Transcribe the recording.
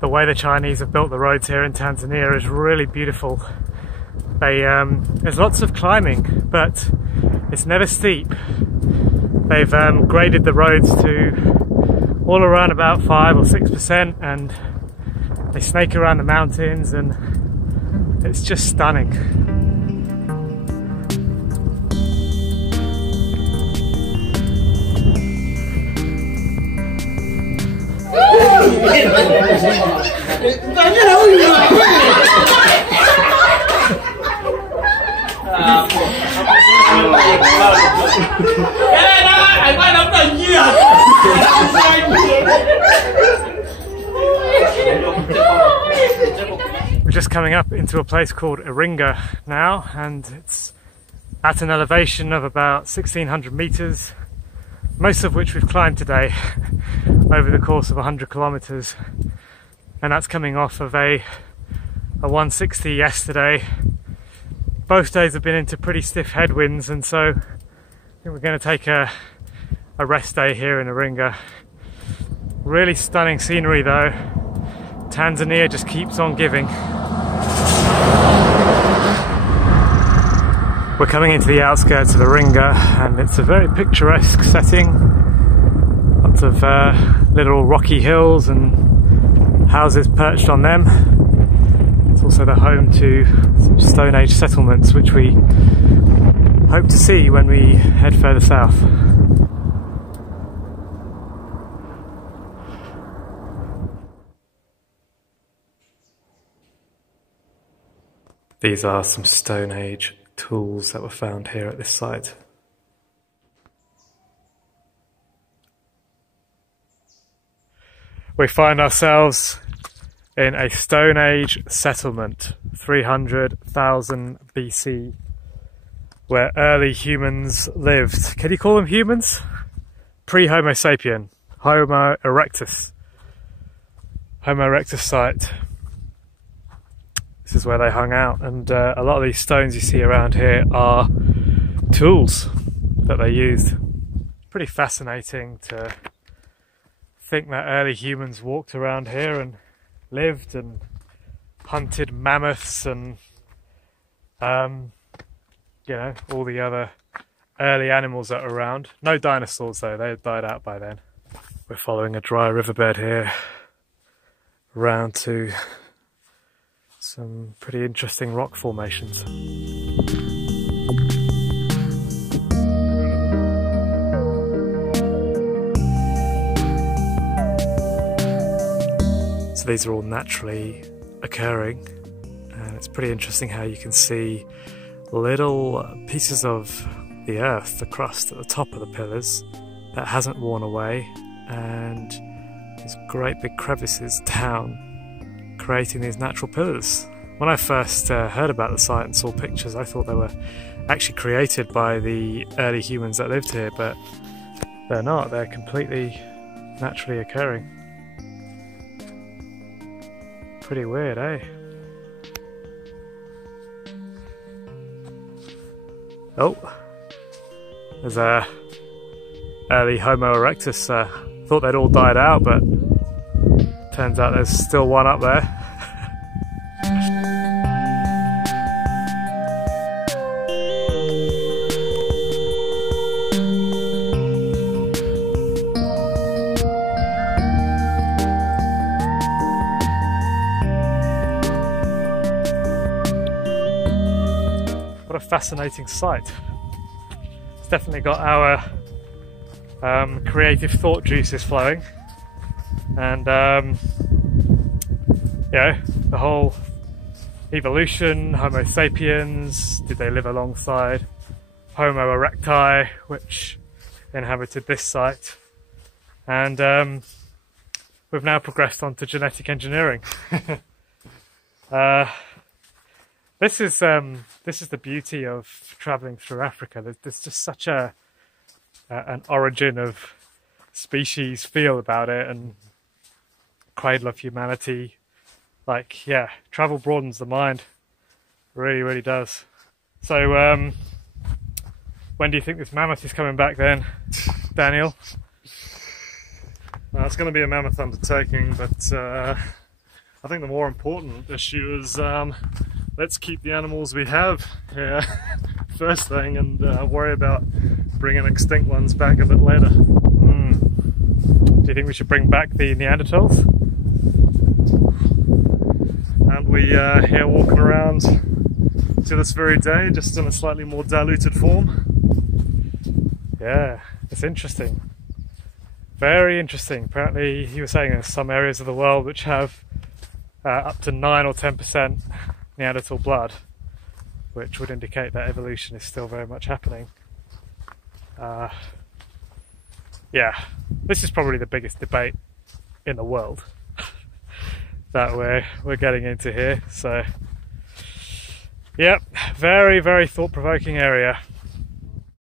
The way the Chinese have built the roads here in Tanzania is really beautiful. There's lots of climbing, but it's never steep. They've graded the roads to all around about 5 or 6%, and they snake around the mountains, and it's just stunning. We're just coming up into a place called Iringa now, and it's at an elevation of about 1600 meters, most of which we've climbed today over the course of 100 kilometers, and that's coming off of a 160 yesterday. Both days have been into pretty stiff headwinds, and so I think we're going to take a rest day here in Iringa. Really stunning scenery though. Tanzania just keeps on giving. We're coming into the outskirts of Iringa, and it's a very picturesque setting. Lots of little rocky hills and houses perched on them. It's also the home to some Stone Age settlements, which we hope to see when we head further south. These are some Stone Age tools that were found here at this site. We find ourselves in a Stone Age settlement, 300,000 BC, where early humans lived. Can you call them humans? Pre-Homo sapien, Homo erectus. Homo erectus site. This is where they hung out, and a lot of these stones you see around here are tools that they used. Pretty fascinating to think that early humans walked around here and lived and hunted mammoths and you know, all the other early animals that are around. No dinosaurs though, they had died out by then. We're following a dry riverbed here around to some pretty interesting rock formations. So these are all naturally occurring, and it's pretty interesting how you can see little pieces of the earth, the crust at the top of the pillars, that hasn't worn away, and these great big crevices down, creating these natural pillars. When I first heard about the site and saw pictures, I thought they were actually created by the early humans that lived here, but they're not. They're completely naturally occurring. Pretty weird, eh? Oh, there's a early Homo erectus. Thought they'd all died out, but turns out there's still one up there. What a fascinating site. It's definitely got our creative thought juices flowing, and you know, the whole evolution, Homo sapiens, did they live alongside Homo erecti, which inhabited this site, and we've now progressed on to genetic engineering. This is the beauty of travelling through Africa. There's just such an origin of species feel about it, and cradle of humanity. Like, yeah, travel broadens the mind. Really, really does. So, when do you think this mammoth is coming back then, Daniel? It's going to be a mammoth undertaking, but I think the more important issue is let's keep the animals we have here first thing, and worry about bringing extinct ones back a bit later. Do you think we should bring back the Neanderthals? Aren't we here walking around to this very day, just in a slightly more diluted form? Yeah, it's interesting. Very interesting. Apparently, he was saying there's some areas of the world which have up to 9 or 10% Neanderthal blood, which would indicate that evolution is still very much happening. Yeah, this is probably the biggest debate in the world that we're getting into here. So, yep, very, very thought-provoking area.